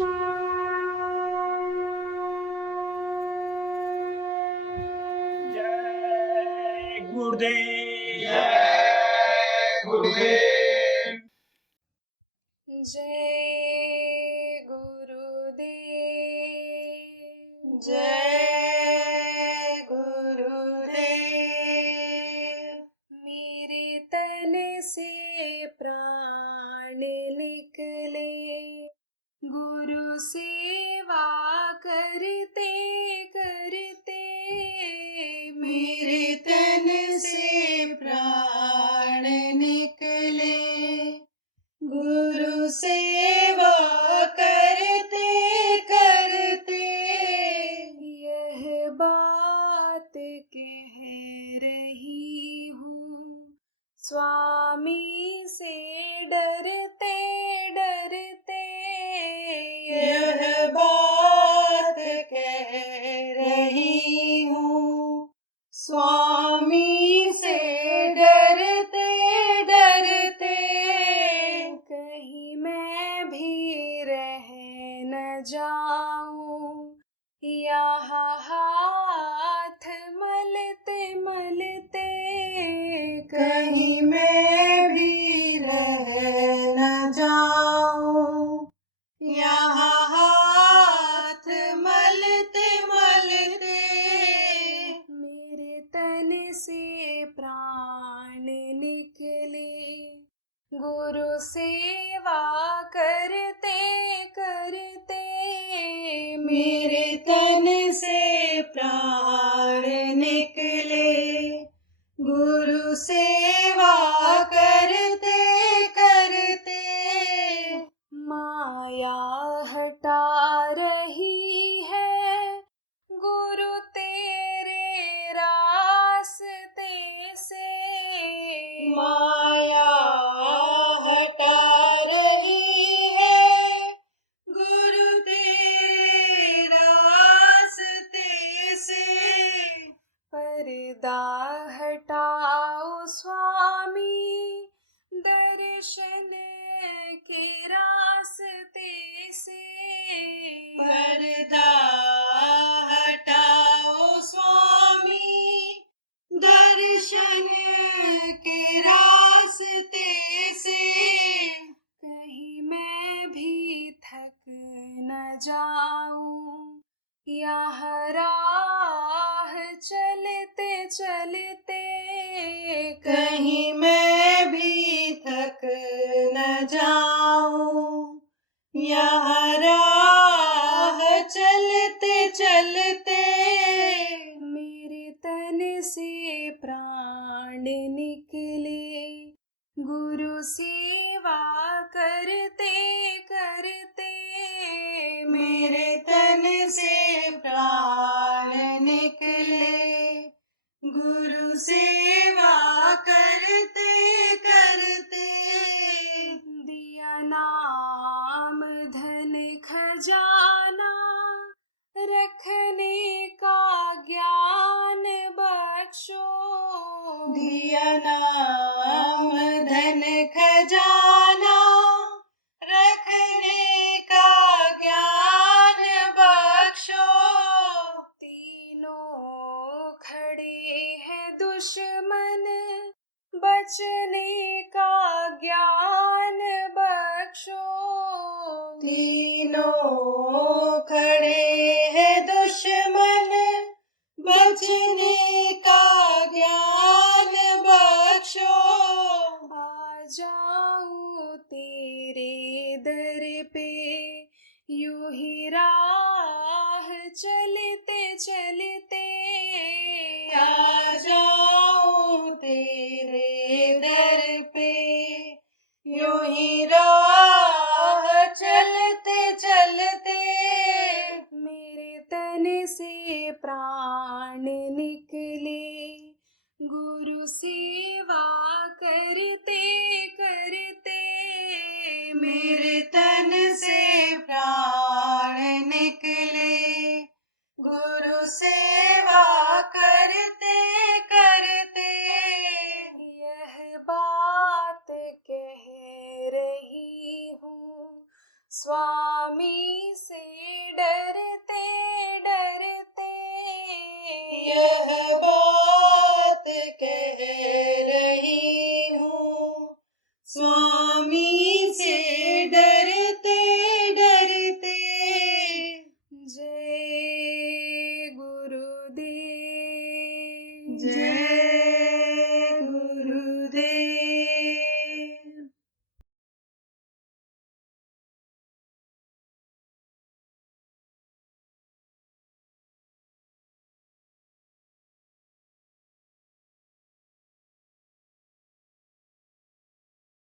जय गुरुदेव। जय गुरुदेव। जय गुरुदेव। जय गुरुदेव। मेरे तन से प्राण निकले, गुरु सेवा करते करते। मेरे तन से प्राण निकले, गुरु सेवा करते करते। यह बात कह रही हूँ स्वामी से डरते डरते। यह बात कह रही हूँ स्वामी से डरते डरते। कहीं मैं भी रह न जाऊं यहाँ हाथ मलते मलते। कहीं मैं भी रह न जाऊं यहाँ हाथ मलते मलते। मेरे तन से प्राण निकले, गुरु सेवा करते करते। मेरे तन से प्राण निकले, गुरु सेवा करते करते। माया हटा रही है गुरु तेरे रास्ते से। माया हटा रही है गुरु तेरे रास्ते से। पर्दा हटाओ स्वामी दर्शन के रास्ते से। पर्दा हटाओ स्वामी दर्शन के रास्ते से। कहीं मैं भी थक न जाऊं यहाँ राह चलते चलते। कहीं मैं भी थक न जाऊं यहाँ राह चलते चलते। मेरे तन से प्राण निकले, गुरु सेवा करते करते। मेरे तन से प्राण निकले, गुरु सेवा करते करते। दिया नाम धन खजाना, रखने का ज्ञान बख्शो। दिया नाम धन खजाना, रखने का ज्ञान बख्शो। तीनों खड़े हैं दुश्मन, बचने का ज्ञान बख्शो। तीनों खड़े हैं दुश्मन, बचने का ज्ञान बख्शो। आ जाऊं तेरे दर पे यूं ही राह चलते चलते। आ जाऊं तेरे दर पे यूं ही राह चलते चलते। मेरे तन से प्राण निकले, स्वामी से डरते डरते यह बात कह रही हूँ। स्वामी से डरते डरते। जय गुरुदेव। जय गुरुदेव।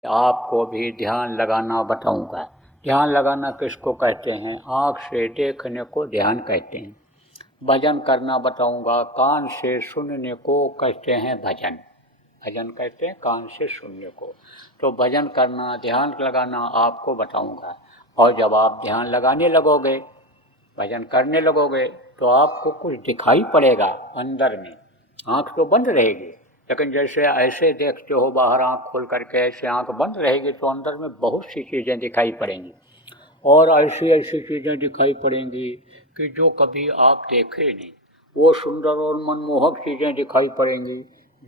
आपको भी ध्यान लगाना बताऊंगा। ध्यान लगाना किसको कहते हैं? आँख से देखने को ध्यान कहते हैं। भजन करना बताऊंगा। कान से सुनने को कहते हैं भजन। भजन कहते हैं कान से सुनने को। तो भजन करना, ध्यान लगाना आपको बताऊंगा। और जब आप ध्यान लगाने लगोगे, भजन करने लगोगे, तो आपको कुछ दिखाई पड़ेगा अंदर में। आँख तो बंद रहेगी, लेकिन जैसे ऐसे देखते हो बाहर आँख खोल करके, ऐसे आँख बंद रहेगी तो अंदर में बहुत सी चीज़ें दिखाई पड़ेंगी। और ऐसी ऐसी चीज़ें दिखाई पड़ेंगी कि जो कभी आप देखे नहीं। वो सुंदर और मनमोहक चीज़ें दिखाई पड़ेंगी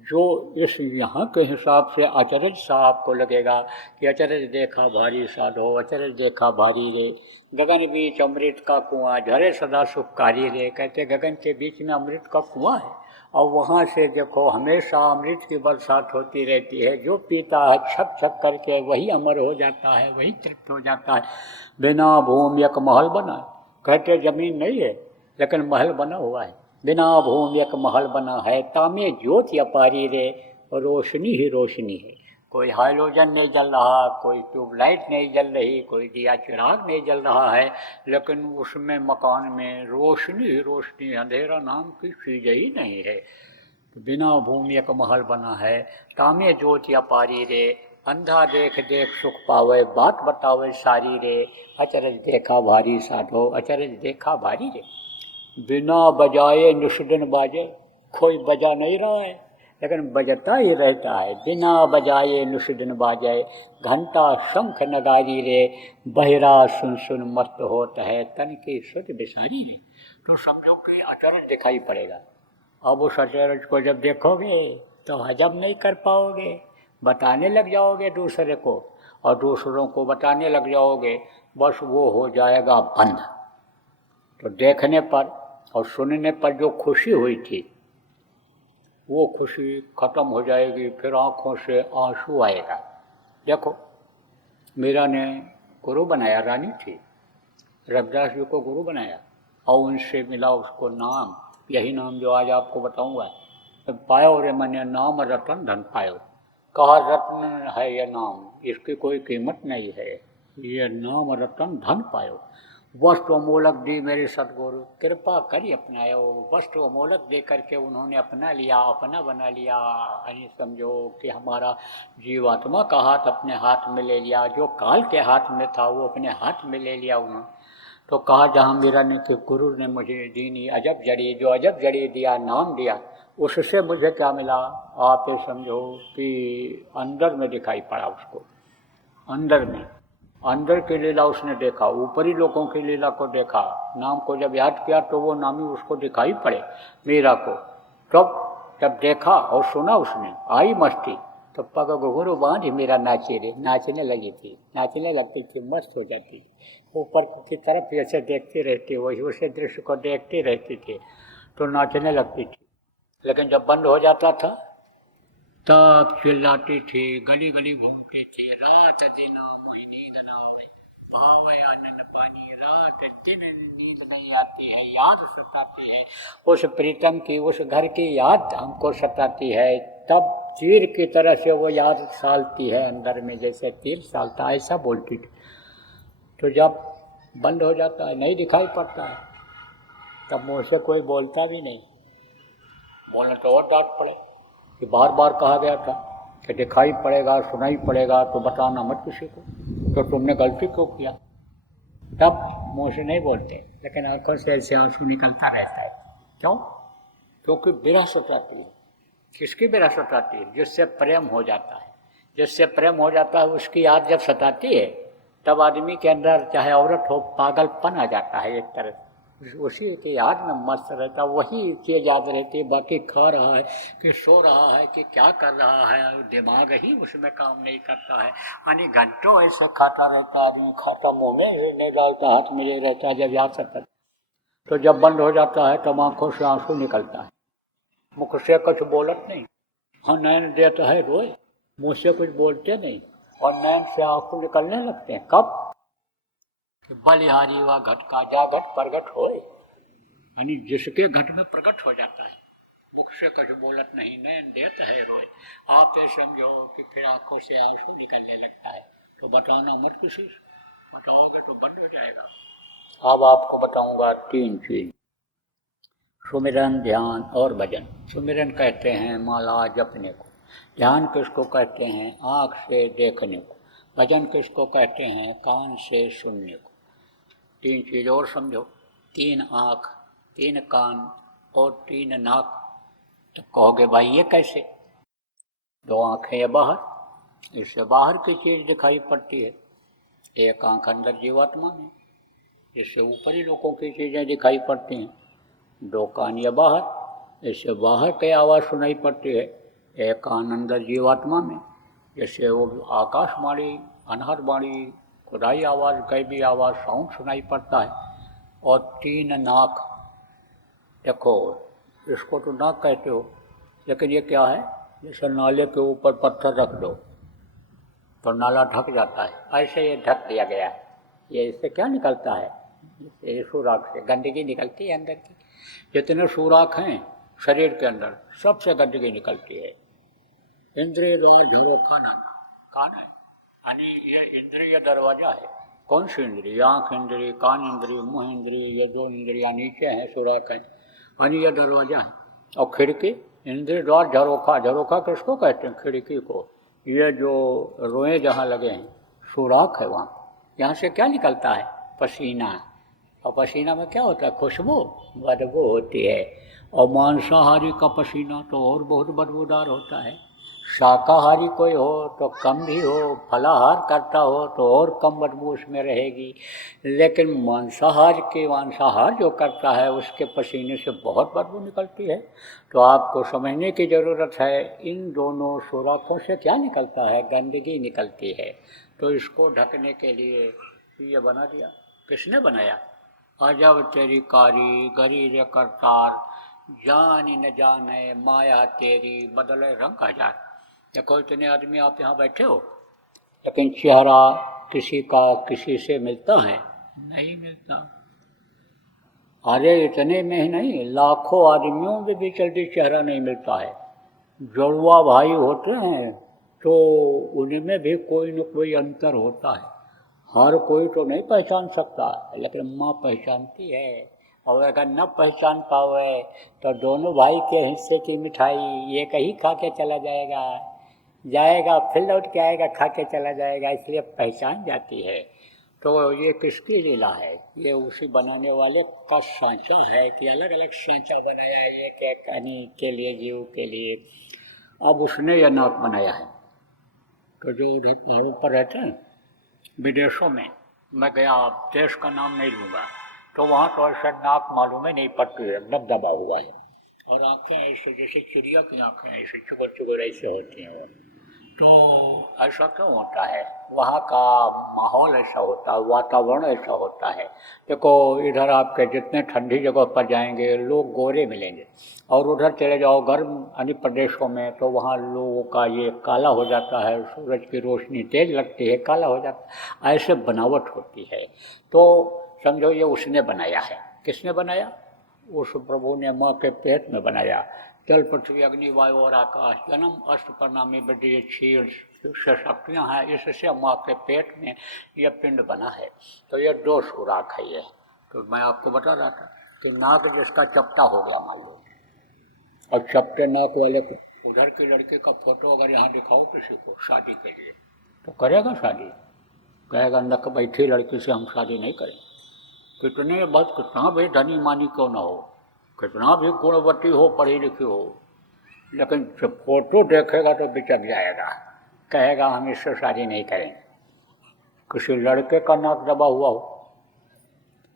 जो इस यहाँ के हिसाब से अचरज सा आपको लगेगा कि अचरज देखा भारी साधो, अचरज देखा भारी रे। गगन बीच अमृत का कुआं, झरे सदा सुखकारी रे। कहते गगन के बीच में अमृत का कुआं है और वहाँ से देखो हमेशा अमृत की बरसात होती रहती है। जो पीता है छक छक करके वही अमर हो जाता है, वही तृप्त हो जाता है। बिना भूमि एक महल बना। कहते जमीन नहीं है लेकिन महल बना हुआ है। बिना भूमि एक महल बना है, तामे ज्योति अपारी रे। रोशनी ही रोशनी है। कोई हाइड्रोजन नहीं जल रहा, कोई ट्यूबलाइट नहीं जल रही, कोई दिया चिराग नहीं जल रहा है, लेकिन उसमें मकान में रोशनी ही रोशनी, अंधेरा नाम की चीज़ ही नहीं है। बिना भूमि एक महल बना है, तामे ज्योति अपारी रे। अंधा देख देख सुख पावे, बात बतावे सारी रे। अचरज देखा भारी साधो, अचरज देखा भारी रे। बिना बजाए निषदिन बाजे। कोई बजा नहीं रहा है लेकिन बजता ही रहता है। बिना बजाए निषदिन बाजे, घंटा शंख नगारी रे। बहिरा सुन सुन मस्त होता है, तन की सुध बिसारी रे। तो समझो कि अचरज दिखाई पड़ेगा। अब उस अचरज को जब देखोगे तो हजम नहीं कर पाओगे, बताने लग जाओगे दूसरे को, और दूसरों को बताने लग जाओगे, बस वो हो जाएगा बंद। तो देखने पर और सुनने पर जो खुशी हुई थी वो खुशी खत्म हो जाएगी, फिर आँखों से आंसू आएगा। देखो मीरा ने गुरु बनाया, रानी थी, रविदास जी को गुरु बनाया और उनसे मिला उसको नाम, यही नाम जो आज आपको बताऊंगा। पायो रे मैंने नाम रतन धन पायो। कहा रत्न है यह नाम, इसकी कोई कीमत नहीं है, ये नाम रतन धन पायो। वस्त्र अमोलक दी मेरे सतगुरु, कृपा करी अपनायो। वस्त्र अमोलक दे करके उन्होंने अपना लिया, अपना बना लिया। यानी समझो कि हमारा जीवात्मा का हाथ अपने हाथ में ले लिया, जो काल के हाथ में था वो अपने हाथ में ले लिया उन्होंने। तो कहा जहाँ मेरा ने कि गुरु ने मुझे दीनी अजब जड़ी, जो अजब जड़ी दिया, नाम दिया, उससे मुझे क्या मिला? आप ये समझो कि अंदर में दिखाई पड़ा उसको। अंदर में, अंदर की लीला उसने देखा, ऊपरी लोगों की लीला को देखा। नाम को जब याद किया तो वो नाम ही उसको दिखाई पड़े मीरा को। जब देखा और सुना उसने, आई मस्ती, तो पग घुघरू बांध मीरा नाचे रे। नाचने लगी थी, नाचने लगती थी, मस्त हो जाती थी। ऊपर की तरफ जैसे देखती रहती, वही उसे दृश्य को देखती रहती थी तो नाचने लगती थी। लेकिन जब बंद हो जाता था तब चिल्लाती थी, गली गली घूमती थी, रात दिन मुझे नींद न आवे, भाव आनंद पानी, रात दिन नींद नहीं आती है, याद सताती है। उस प्रीतम की, उस घर की याद हमको सताती है। तब तीर की तरह से वो याद सालती है अंदर में, जैसे तीर सालता, ऐसा बोलती थी। तो जब बंद हो जाता है, नहीं दिखाई पड़ता है, तब मुँह से कोई बोलता भी नहीं। बोलना तो और डांट पड़े कि बार बार कहा गया था कि दिखाई पड़ेगा, सुनाई पड़ेगा तो बताना मत किसी को, तो तुमने गलती क्यों किया? तब मुँह से नहीं बोलते, लेकिन आंखों से ऐसे आंसू निकलता रहता है। क्यों? क्योंकि विरह सताती है। किसकी विरह सताती है? जिससे प्रेम हो जाता है। जिससे प्रेम हो जाता है उसकी याद जब सताती है तब आदमी के अंदर चाहे औरत हो पागलपन आ जाता है एक तरह से, उसी के याद में मस्त रहता, वही चीज याद रहती है, बाकी खा रहा है कि सो रहा है कि क्या कर रहा है, दिमाग ही उसमें काम नहीं करता है। यानी घंटों ऐसे खाता रहता आदमी, खाता मुँह में नहीं डालता, हाथ में ले रहता है जब याद करता। तो जब बंद हो जाता है तब आंखों से आंसू निकलता है, मुख से कुछ बोलत नहीं, हाँ नैन देता है रोए, मुँह से कुछ बोलते नहीं और नैन से आंसू निकलने लगते हैं। कब? कि बलिहारी व घट का जा घट प्रगट होए, यानी जिसके घट में प्रकट हो जाता है, मुख से कुछ बोलत नहीं, नैन देत है रोए। आप ये समझो कि फिर आंखों से आंसू निकलने लगता है, तो बताना मत किसी से, बताओगे तो बंद हो जाएगा। अब आपको बताऊंगा 3 चीज, सुमिरन, ध्यान और भजन। सुमिरन कहते हैं माला जपने को, ध्यान किसको कहते हैं आँख से देखने को, भजन किसको कहते हैं कान से सुनने को। 3 चीज और समझो, 3 आँख, 3 कान और 3 नाक। तो कहोगे भाई ये कैसे? 2 आँखें ये बाहर, इससे बाहर की चीज दिखाई पड़ती है। 1 आँख अंदर जीवात्मा में, इससे ऊपरी लोगों की चीजें दिखाई पड़ती हैं। 2 कान ये बाहर, इससे बाहर की आवाज़ सुनाई पड़ती है। 1 कान अंदर जीवात्मा में, जैसे वो आकाशवाणी, अनहरवाणी, खुदाई आवाज़, कई भी आवाज़ साउंड सुनाई पड़ता है। और 3 नाक, देखो इसको तो नाक कहते हो, लेकिन ये क्या है? जैसे नाले के ऊपर पत्थर रख दो तो नाला ढक जाता है, ऐसे ये ढक दिया गया है। ये इससे क्या निकलता है? ये सुराख से गंदगी निकलती है अंदर की। जितने सुराख हैं शरीर के अंदर, सबसे गंदगी निकलती है। इंद्रिय द्वार झरोखा नाना, कान है, यानी ये इंद्रिय दरवाजा है। कौन सी इंद्रिय? आँख इंद्रिय, कान इंद्रिय, मुँह इंद्रिय, ये 2 इंद्रियाँ नीचे हैं, सुराख है, यानी ये दरवाजा है। और खिड़की, इंद्रिय द्वार झरोखा, झरोखा किसको कहते हैं? खिड़की को। ये जो रोए जहाँ लगे हैं, सुराख है वहाँ, यहाँ से क्या निकलता है? पसीना। और पसीना में क्या होता है? खुशबू, बदबू होती है। और मांसाहारी का पसीना तो और बहुत बदबूदार होता है। शाकाहारी कोई हो तो कम भी हो, फलाहार करता हो तो और कम बदबू उसमें रहेगी। लेकिन मांसाहार जो करता है उसके पसीने से बहुत बदबू निकलती है। तो आपको समझने की ज़रूरत है, इन दोनों सुराखों से क्या निकलता है? गंदगी निकलती है। तो इसको ढकने के लिए ये बना दिया। किसने बनाया? अजब तेरी कारी गरी रे करतार, जान न जाने माया तेरी बदले रंग हजार। देखो इतने आदमी आप यहाँ बैठे हो, लेकिन चेहरा किसी का किसी से मिलता है? नहीं मिलता। अरे इतने में ही नहीं, लाखों आदमियों में भी जल्दी चेहरा नहीं मिलता है। जुड़वा भाई होते हैं तो उनमें भी कोई न कोई अंतर होता है। हर कोई तो नहीं पहचान सकता, लेकिन माँ पहचानती है। और अगर न पहचान पावे तो दोनों भाई के हिस्से की मिठाई एक ही खा के चला जाएगा, फिर लौट के आएगा, खा के चला जाएगा, इसलिए पहचान जाती है। तो ये किसकी लीला है? ये उसी बनाने वाले का सांचा है कि अलग अलग सांचा बनाया है एक एक प्राणी के लिए, जीव के लिए। अब उसने यह नाक बनाया है। तो जो उधर पहाड़ों पर रहते हैं, विदेशों में, मैं गया, देश का नाम नहीं लूँगा, तो वहाँ तो ऐसा नाक मालूम ही नहीं पड़ती है, नब दबा हुआ है। और आँखें ऐसे जैसे चिड़िया की आँखें ऐसे चुगर चुगर ऐसे होती हैं वो। तो ऐसा क्यों होता है? वहाँ का माहौल ऐसा होता है, वातावरण ऐसा होता है। देखो इधर आपके जितने ठंडी जगह पर जाएंगे लोग गोरे मिलेंगे, और उधर चले जाओ गर्म अन्य प्रदेशों में तो वहाँ लोगों का ये काला हो जाता है, सूरज की रोशनी तेज लगती है, काला हो जाता है, ऐसे बनावट होती है। तो समझो ये उसने बनाया है। किसने बनाया? उस प्रभु ने माँ के पेट में बनाया। जल पृथ्वी अग्नि वायु और आकाश, जन्म अष्ट प्रणामी बड़ी क्षीर शक्तियाँ हैं, इससे माँ के पेट में यह पिंड बना है। तो ये 2 सुराख है ये। तो मैं आपको बता रहा था कि नाक जिसका चपटा हो गया मान लो, और चपटे नाक वाले को उधर की लड़के का फोटो अगर यहाँ दिखाओ किसी को शादी के लिए, तो करेगा शादी? कहेगा नक बैठी लड़की से हम शादी नहीं करेंगे। कितने बस कितना भी धनी मानी क्यों ना हो, कितना भी गुणवती हो, पढ़ी लिखी हो, लेकिन जब फोटो देखेगा तो बिचक जाएगा, कहेगा हम इससे शादी नहीं करेंगे। किसी लड़के का नाक दबा हुआ हो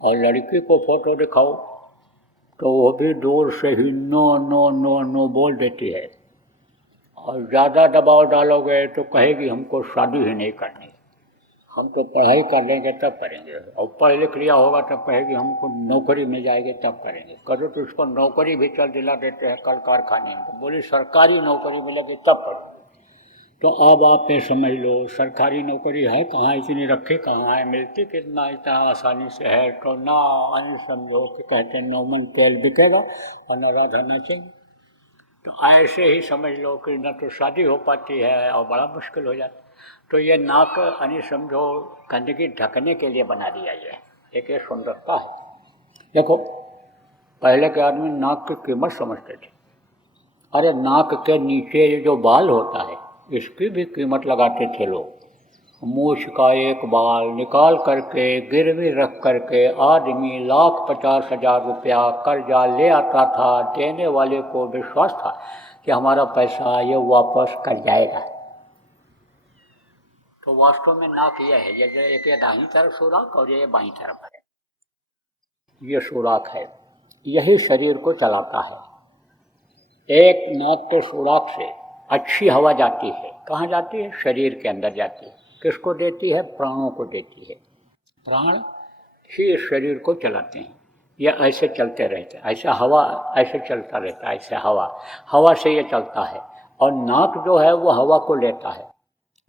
और लड़की को फोटो दिखाओ तो वो भी दूर से ही नो नो नो नो बोल देती है, और ज़्यादा दबाव डालोगे तो कहेगी हमको शादी ही नहीं करनी, हम तो पढ़ाई कर लेंगे तब करेंगे, और पढ़ लिख लिया होगा तब कहेगी हमको नौकरी मिल जाएगी तब करेंगे। करो तो उसको नौकरी भी चल दिला देते हैं कल कारखाने में, तो बोली सरकारी नौकरी मिलेगी तब करेंगे। तो अब आप ये समझ लो सरकारी नौकरी है कहाँ, इतनी रखी कहाँ है, मिलती कितना इतना आसानी से है, तो ना अन्य समझो कि कहते हैं नौमन तेल बिकेगा और न राधा नाचेंगे। तो ऐसे ही समझ लो कि न तो शादी हो पाती है और बड़ा मुश्किल हो जाता। तो ये नाक अन्य समझो गंदगी ढकने के लिए बना दिया ये, एक ये सुंदरता है। देखो पहले के आदमी नाक की कीमत समझते थे, अरे नाक के नीचे ये जो बाल होता है इसकी भी कीमत लगाते थे लोग। मूछ का एक बाल निकाल करके गिरवी रख करके आदमी 1,50,000 रुपया कर्जा ले आता था, देने वाले को विश्वास था कि हमारा पैसा ये वापस कर जाएगा। तो वास्तव में नाक यह है, ये एक दाहिनी तरफ सुराख और ये बाईं तरफ है, ये सुराख है, यही शरीर को चलाता है। एक नाक के सुराख से अच्छी हवा जाती है, कहाँ जाती है? शरीर के अंदर जाती है। किसको देती है? प्राणों को देती है। प्राण ही इस शरीर को चलाते हैं, ये ऐसे चलते रहते हैं, ऐसा हवा ऐसे चलता रहता है, ऐसे हवा से ये चलता है। और नाक जो है वो हवा को लेता है।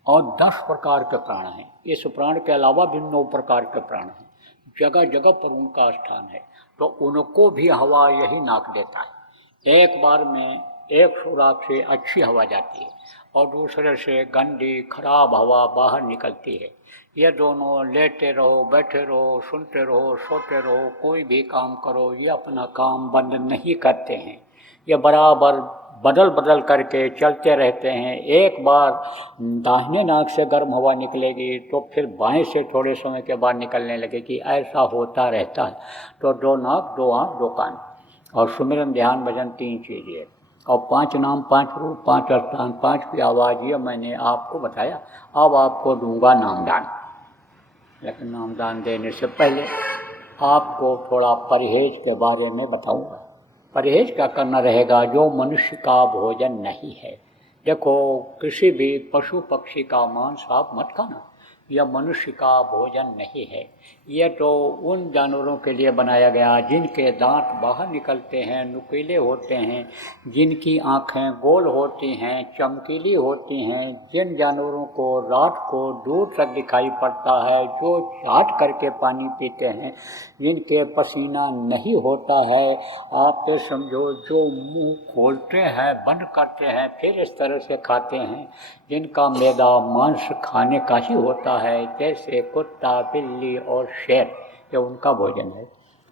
और 10 प्रकार के प्राण हैं, इस प्राण के अलावा भी 9 प्रकार के प्राण हैं, जगह जगह पर उनका स्थान है। तो उनको भी हवा यही नाक देता है। एक बार में एक सुराख से अच्छी हवा जाती है और दूसरे से गंदी खराब हवा बाहर निकलती है। ये दोनों लेटे रहो, बैठे रहो, सुनते रहो, सोते रहो, कोई भी काम करो, ये अपना काम बंद नहीं करते हैं, ये बराबर बदल बदल करके चलते रहते हैं। एक बार दाहिने नाक से गर्म हवा निकलेगी तो फिर बाएं से थोड़े समय के बाद निकलने लगेगी, ऐसा होता रहता है। तो 2 नाक 2 आँख 2 कान, और सुमिरन ध्यान भजन 3 चीज़ें, और 5 नाम 5 रूप 5 स्थान 5 की आवाज़, ये मैंने आपको बताया। अब आपको दूंगा नामदान, लेकिन नामदान देने से पहले आपको थोड़ा परहेज के बारे में बताऊंगा। परहेज क्या करना रहेगा? जो मनुष्य का भोजन नहीं है। देखो किसी भी पशु पक्षी का मांस आप मत खाना, यह मनुष्य का भोजन नहीं है। यह तो उन जानवरों के लिए बनाया गया जिनके दांत बाहर निकलते हैं, नुकीले होते हैं, जिनकी आँखें गोल होती हैं, चमकीली होती हैं, जिन जानवरों को रात को दूर तक दिखाई पड़ता है, जो चाट करके पानी पीते हैं, जिनके पसीना नहीं होता है। आप तो समझो जो मुंह खोलते हैं, बंद करते हैं, फिर इस तरह से खाते हैं, जिनका मैदा मांस खाने का ही होता है, जैसे कुत्ता, बिल्ली और शेर, ये उनका भोजन है।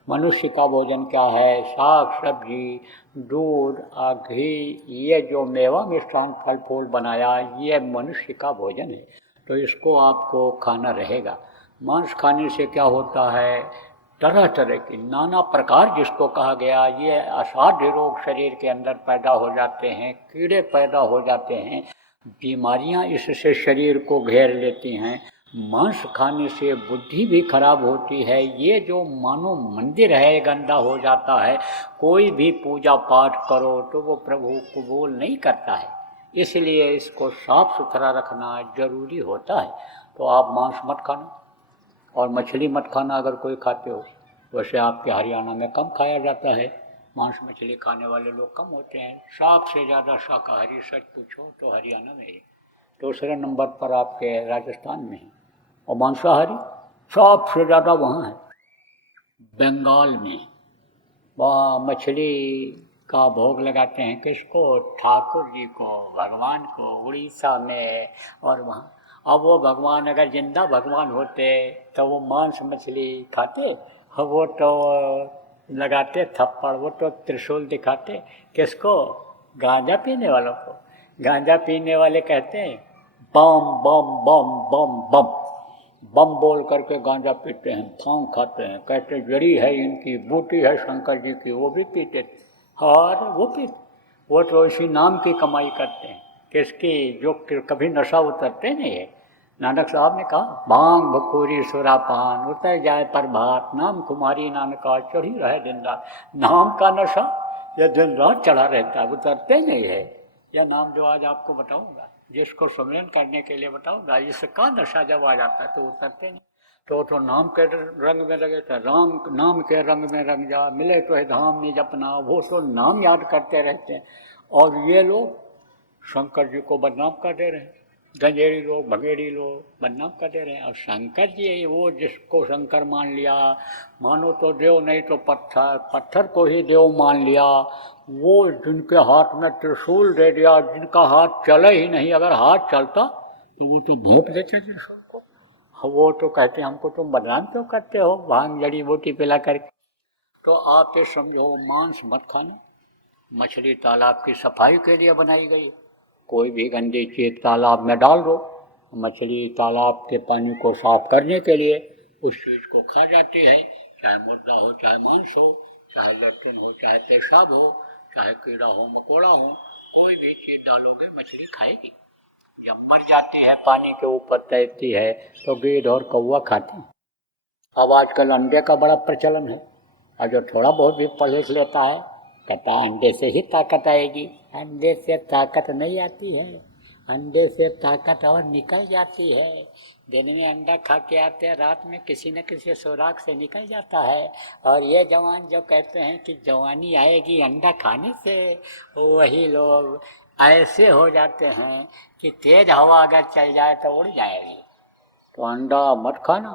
मनुष्य का भोजन क्या है? साग सब्जी, दूध, घी, ये जो मेवा मिष्ठान फल फूल बनाया, ये मनुष्य का भोजन है। तो इसको आपको खाना रहेगा। मांस खाने से क्या होता है? तरह तरह की नाना प्रकार जिसको कहा गया, ये असाध्य रोग शरीर के अंदर पैदा हो जाते हैं, कीड़े पैदा हो जाते हैं, बीमारियां इससे शरीर को घेर लेती हैं। मांस खाने से बुद्धि भी खराब होती है। ये जो मानो मंदिर है गंदा हो जाता है, कोई भी पूजा पाठ करो तो वो प्रभु कबूल नहीं करता है, इसलिए इसको साफ सुथरा रखना जरूरी होता है। तो आप मांस मत खाना और मछली मत खाना अगर कोई खाते हो। वैसे आपके हरियाणा में कम खाया जाता है, मांस मछली खाने वाले लोग कम होते हैं। 100 से ज़्यादा शाकाहारी सच पूछो तो हरियाणा में है, दूसरे नंबर पर आपके राजस्थान में है, और मांसाहारी 100 से ज़्यादा वहाँ है बंगाल में। वहाँ मछली का भोग लगाते हैं किसको? ठाकुर जी को, भगवान को, उड़ीसा में। और वहाँ अब वो भगवान अगर जिंदा भगवान होते तो वो मांस मछली खाते? वो तो लगाते थप्पड़, वो तो त्रिशूल दिखाते किसको? गांजा पीने वालों को। गांजा पीने वाले कहते हैं बम बम बम बम बम, बम बोल करके गांजा पीते हैं, भांग खाते हैं, कहते जड़ी है इनकी, बूटी है शंकर जी की, वो भी पीते थे। और वो तो इसी नाम की कमाई करते हैं, किसकी? जो कभी नशा उतरते नहीं है, नानक साहब ने कहा भांग भखूरी सुरापान उतर जाए प्रभात, नाम कुमारी नानका चढ़ी रहे दिन रात। नाम का नशा यह दिन रात चढ़ा रहता है, उतरते नहीं है। यह नाम जो आज आपको बताऊंगा, जिसको सुमिरन करने के लिए बताऊंगा, इसका नशा जब आ जाता है तो उतरते नहीं। तो नाम के रंग में लगे थे, राम नाम के रंग में रंग जा, मिले तो है धाम निज अपना, वो तो नाम याद करते रहते हैं। और ये लोग शंकर जी को बदनाम कर दे रहे हैं, गंजेड़ी लोग भगेड़ी लोग बदनाम कर दे रहे हैं। और शंकर जी वो जिसको शंकर मान लिया, मानो तो देव नहीं तो पत्थर, पत्थर को ही देव मान लिया, वो जिनके हाथ में त्रिशूल दे दिया, जिनका हाथ चले ही नहीं, अगर हाथ चलता तो वो तो भोंक देते त्रिशूल को। वो तो कहते हमको तुम बदनाम क्यों करते हो भांग जड़ी बूटी पिला करके। तो आप ये समझो, मांस मत खाना। मछली तालाब की सफाई के लिए बनाई गई। कोई भी गंदी चीज तालाब में डाल दो, मछली तालाब के पानी को साफ करने के लिए उस चीज को खा जाती है, चाहे मुर्दा हो, चाहे मांस हो, चाहे लैट्रिन हो, चाहे पेशाब हो, चाहे कीड़ा हो मकोड़ा हो, कोई भी चीज डालोगे मछली खाएगी। जब मर जाती है, पानी के ऊपर तैरती है, तो गिद्ध और कौवा खाती है। अब आजकल अंडे का बड़ा प्रचलन है, और जो थोड़ा बहुत भी पढ़ लिख लेता है कहता है अंडे से ही ताकत आएगी। अंडे से ताकत नहीं आती है, अंडे से ताकत और निकल जाती है। दिन में अंडा खा के आते हैं, रात में किसी न किसी सुराख से निकल जाता है। और ये जवान जो कहते हैं कि जवानी आएगी अंडा खाने से, वही लोग ऐसे हो जाते हैं कि तेज हवा अगर चल जाए तो उड़ जाएगी। तो अंडा मत खाना।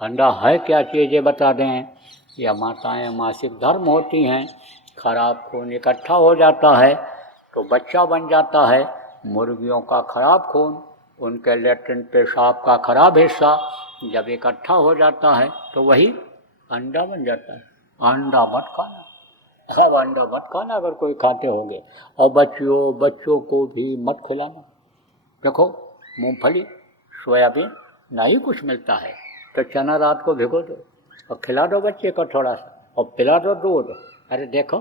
अंडा है क्या चीज़ ये बता दें। या माताएं मासिक धर्म होती हैं, खराब खून इकट्ठा हो जाता है तो बच्चा बन जाता है। मुर्गियों का खराब खून, उनके लैट्रिन पेशाब का खराब हिस्सा जब इकट्ठा हो जाता है तो वही अंडा बन जाता है। अंडा मत खाना। अब अंडा मत खाना अगर कोई खाते होंगे। और बच्चों को भी मत खिलाना। देखो मूंगफली, सोयाबीन नहीं कुछ मिलता है तो चना रात को भिगो दो और खिला दो बच्चे को थोड़ा सा, और पिला दो दूध। अरे देखो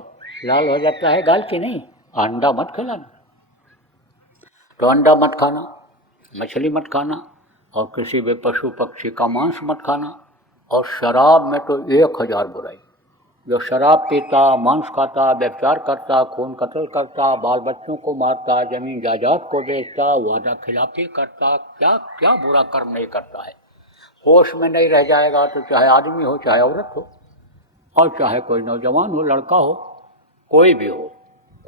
लाल हो जाता है गाल की नहीं। अंडा मत खिलाना। तो अंडा मत खाना, मछली मत खाना, और किसी भी पशु पक्षी का मांस मत खाना। और शराब में तो 1000 बुराई। जो शराब पीता, मांस खाता, व्यभिचार करता, खून कत्ल करता, बाल बच्चों को मारता, जमीन जायदाद को बेचता, वादा खिलाफी करता, क्या क्या बुरा कर्म नहीं करता है। होश में नहीं रह जाएगा तो चाहे आदमी हो, चाहे औरत हो, और चाहे कोई नौजवान हो, लड़का हो, कोई भी हो,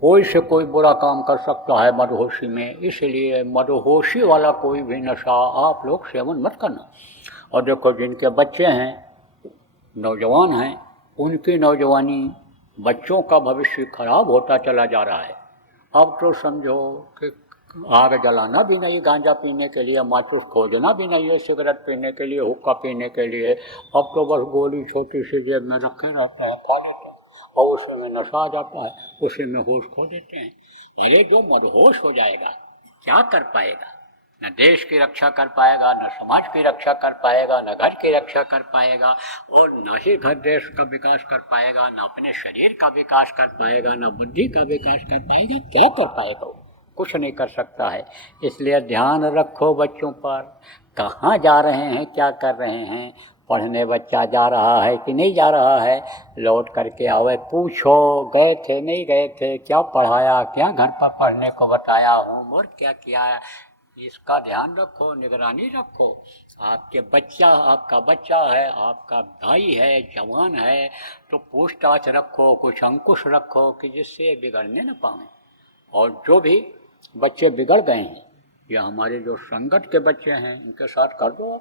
कोई से कोई बुरा काम कर सकता है मदहोशी में। इसलिए मदहोशी वाला कोई भी नशा आप लोग सेवन मत करना। और देखो जिनके बच्चे हैं, नौजवान हैं, उनकी नौजवानी, बच्चों का भविष्य खराब होता चला जा रहा है। अब तो समझो कि आग जलाना भी नहीं, गांजा पीने के लिए, माचिस खोजना भी नहीं है, सिगरेट पीने के लिए, हुक्का पीने के लिए। अब तो बस गोली छोटी सी जेब में रखे रहते हैं, खा लेते हैं, और उसी में नशा आ जाता है, उसी में होश खो देते हैं। अरे जो मदहोश हो जाएगा क्या कर पाएगा? न देश की रक्षा कर पाएगा, न समाज की रक्षा कर पाएगा, न घर की रक्षा कर पाएगा, और न ही घर देश का विकास कर पाएगा, न अपने शरीर का विकास कर पाएगा, न बुद्धि का विकास कर पाएगा। क्या कर पाएगा? वो कुछ नहीं कर सकता है। इसलिए ध्यान रखो बच्चों पर, कहाँ जा रहे हैं, क्या कर रहे हैं। पढ़ने बच्चा जा रहा है कि नहीं जा रहा है, लौट करके आवे, पूछो गए थे नहीं गए थे, क्या पढ़ाया, क्या घर पर पढ़ने को बताया, होमवर्क क्या किया, इसका ध्यान रखो, निगरानी रखो। आपके बच्चा, आपका बच्चा है, आपका भाई है, जवान है, तो पूछताछ रखो, कुछ अंकुश रखो कि जिससे बिगड़ने न पाएं। और जो भी बच्चे बिगड़ गए हैं, या हमारे जो संगत के बच्चे हैं, इनके साथ कर दो।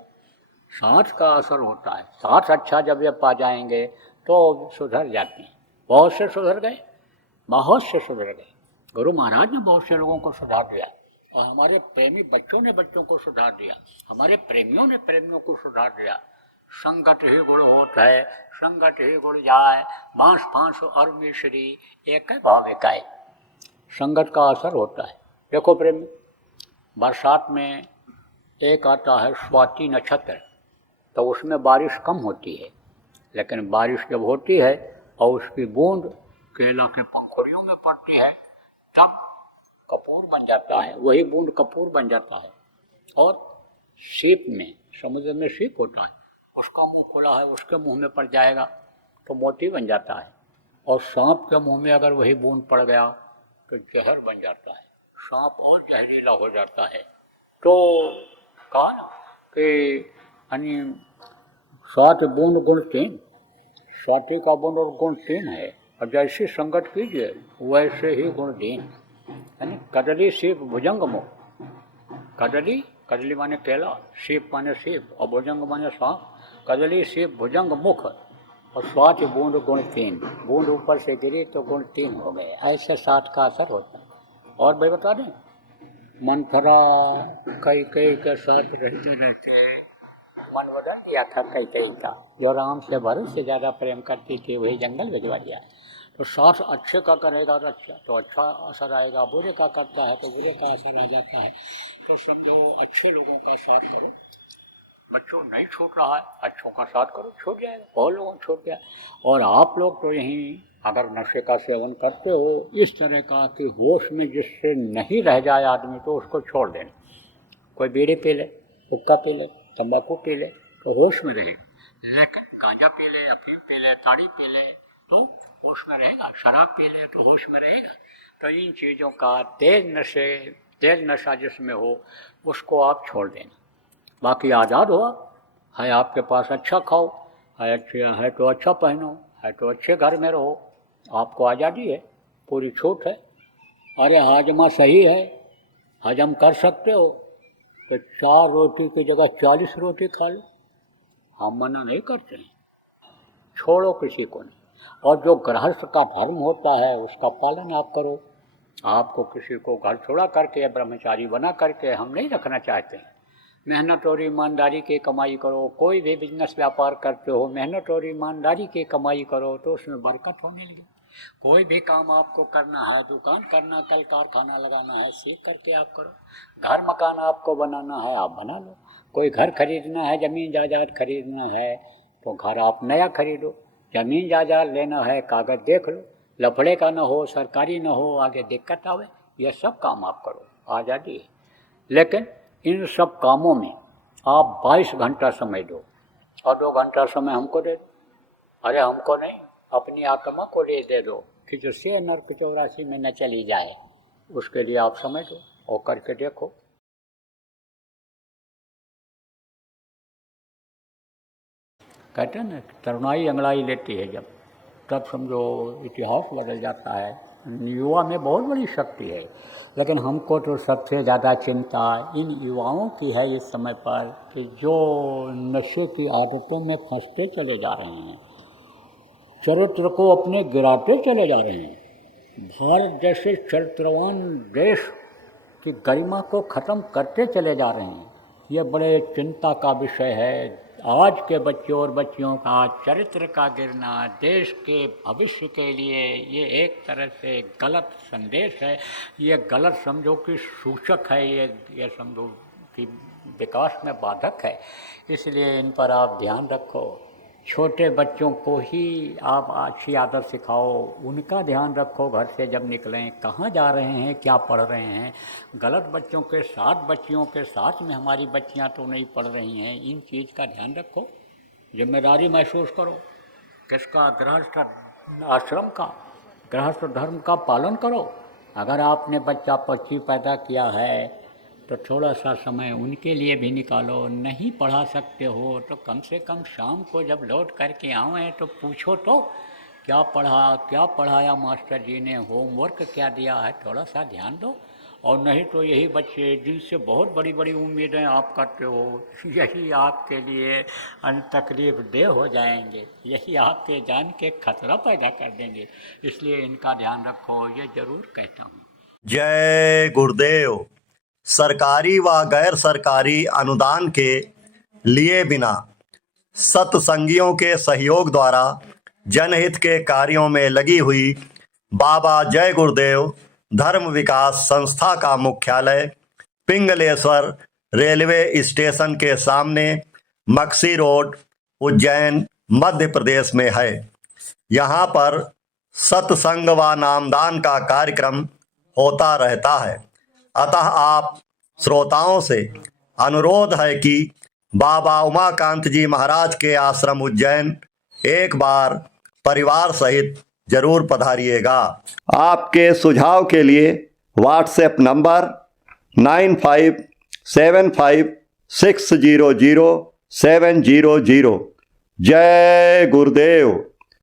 साथ का असर होता है, साथ अच्छा जब ये पा जाएंगे तो सुधर जाते हैं। बहुत से सुधर गए, बहुत से सुधर गए। गुरु महाराज ने बहुत से लोगों को सुधार दिया, और हमारे प्रेमी बच्चों ने बच्चों को सुधार दिया, हमारे प्रेमियों ने प्रेमियों को सुधार दिया। संगत ही गुण होत है, संगत ही गुण जाए, बांस फांस और मिश्री एक भाव एकाई। संगत का असर होता है। देखो प्रेमी, बरसात में एक आता है स्वाति नक्षत्र, तो उसमें बारिश कम होती है, लेकिन बारिश जब होती है और उसकी बूंद केला के पंखुड़ियों में पड़ती है, तब कपूर बन जाता है, वही बूंद कपूर बन जाता है। और सीप में, समुद्र में सीप होता है, उसका मुंह खुला है, उसके मुंह में पड़ जाएगा तो मोती बन जाता है। और सांप के मुंह में अगर वही बूंद पड़ गया तो जहर बन जाता है, सांप और जहरीला हो जाता है। तो कहा ना कि यानी स्वाति बूंद गुण तीन, स्वाति का बूंद और गुण तीन है। और जैसी संगत कीजिए वैसे ही गुण दीन, यानी कदली सीप भुजंग मुख। कदली, कदली माने केला, सीप माने सीप और भुजंग माने सांप। कदली सीप भुजंग मुख और स्वाति बूंद गुण तीन। बूंद ऊपर से गिरी तो गुण तीन हो गए। ऐसे 60 का असर होता है। और भाई बता दें, मंथरा कैकेयी के साथ रहते रहते मन बदल दिया था कैकेयी का। जो राम से भरत से ज़्यादा प्रेम करती थी वही जंगल भिजवा दिया। तो साथ अच्छे का करेगा तो अच्छा असर आएगा, बुरे का करता है तो बुरे का असर आ जाता है। तो सब लोग अच्छे लोगों का साथ करो। बच्चों नहीं छूट रहा है, अच्छों का साथ करो, छूट जाएगा। बहुत लोगों को छूट गया। और आप लोग तो यहीं अगर नशे का सेवन करते हो इस तरह का कि होश में जिससे नहीं रह जाए आदमी, तो उसको छोड़ देना। कोई बीड़ी पी ले, हुक्का पी ले, तंबाकू पी ले तो होश में रहेगा। लेकिन गांजा पी ले, अफीम पी ले, ताड़ी पी ले तो होश में रहेगा। शराब पी ले तो होश में रहेगा। तो इन चीज़ों का तेज नशा जिसमें हो उसको आप छोड़ देना। बाकी आज़ाद हो, है आपके पास अच्छा खाओ, है तो अच्छा पहनो, है तो अच्छे घर में रहो, आपको आज़ादी है, पूरी छूट है। अरे हाजमा सही है, हजम कर सकते हो तो 4 रोटी की जगह 40 रोटी खा लो, हम मना नहीं करते हैं। छोड़ो किसी को नहीं। और जो गृहस्थ का धर्म होता है उसका पालन आप करो। आपको किसी को घर छोड़ा करके ब्रह्मचारी बना करके हम नहीं रखना चाहते हैं। मेहनत और ईमानदारी की कमाई करो। कोई भी बिजनेस व्यापार करते हो, मेहनत और ईमानदारी की कमाई करो तो उसमें बरकत होने लगी। कोई भी काम आपको करना है, दुकान करना, कल कारखाना लगाना है, सीख करके आप करो। घर मकान आपको बनाना है, आप बना लो। कोई घर खरीदना है, ज़मीन जायदाद खरीदना है तो घर आप नया खरीदो। ज़मीन जायदाद लेना है, कागज़ देख लो, लफड़े का ना हो, सरकारी ना हो, आगे दिक्कत आवे। यह सब काम आप करो, आज़ादी है। लेकिन इन सब कामों में आप 22 घंटा समय दो और 2 घंटा समय हमको दे दो। अरे हमको नहीं, अपनी आत्मा को ले दे दो कि जिससे नरक 84 में न चली जाए, उसके लिए आप समय दो और करके देखो। कहते हैं ना, तरुणाई अंगड़ाई लेती है जब, तब समझो इतिहास बदल जाता है। युवा में बहुत बड़ी शक्ति है। लेकिन हमको तो सबसे ज़्यादा चिंता इन युवाओं की है इस समय पर कि जो नशे की आदतों में फंसते चले जा रहे हैं, चरित्र को अपने गिराते चले जा रहे हैं, भारत जैसे चरित्रवान देश की गरिमा को ख़त्म करते चले जा रहे हैं। ये बड़े चिंता का विषय है। आज के बच्चों और बच्चियों का चरित्र का गिरना देश के भविष्य के लिए ये एक तरह से गलत संदेश है। ये गलत समझो कि सूचक है, ये समझो कि विकास में बाधक है। इसलिए इन पर आप ध्यान रखो। छोटे बच्चों को ही आप अच्छी आदत सिखाओ, उनका ध्यान रखो। घर से जब निकलें कहाँ जा रहे हैं, क्या पढ़ रहे हैं। गलत बच्चों के साथ, बच्चियों के साथ में हमारी बच्चियां तो नहीं पढ़ रही हैं। इन चीज़ का ध्यान रखो, जिम्मेदारी महसूस करो। किसका? गृहस्थ आश्रम का, गृहस्थ धर्म का पालन करो। अगर आपने बच्चा बच्ची पैदा किया है तो थोड़ा सा समय उनके लिए भी निकालो। नहीं पढ़ा सकते हो तो कम से कम शाम को जब लौट करके आएँ तो पूछो तो क्या पढ़ा, क्या पढ़ाया मास्टर जी ने, होमवर्क क्या दिया है, थोड़ा सा ध्यान दो। और नहीं तो यही बच्चे जिनसे बहुत बड़ी बड़ी उम्मीदें आप करते हो, यही आपके लिए तकलीफ देह हो जाएंगे, यही आपके जान के खतरा पैदा कर देंगे। इसलिए इनका ध्यान रखो, ये ज़रूर कहता हूँ। जय गुरुदेव। सरकारी व गैर सरकारी अनुदान के लिए बिना सत्संगियों के सहयोग द्वारा जनहित के कार्यों में लगी हुई बाबा जय गुरुदेव धर्म विकास संस्था का मुख्यालय पिंगलेश्वर रेलवे स्टेशन के सामने मक्सी रोड, उज्जैन, मध्य प्रदेश में है। यहाँ पर सत्संग व नामदान का कार्यक्रम होता रहता है। अतः आप श्रोताओं से अनुरोध है कि बाबा उमाकांत जी महाराज के आश्रम उज्जैन एक बार परिवार सहित जरूर पधारिएगा। आपके सुझाव के लिए व्हाट्सएप नंबर 9575600700। जय गुरुदेव।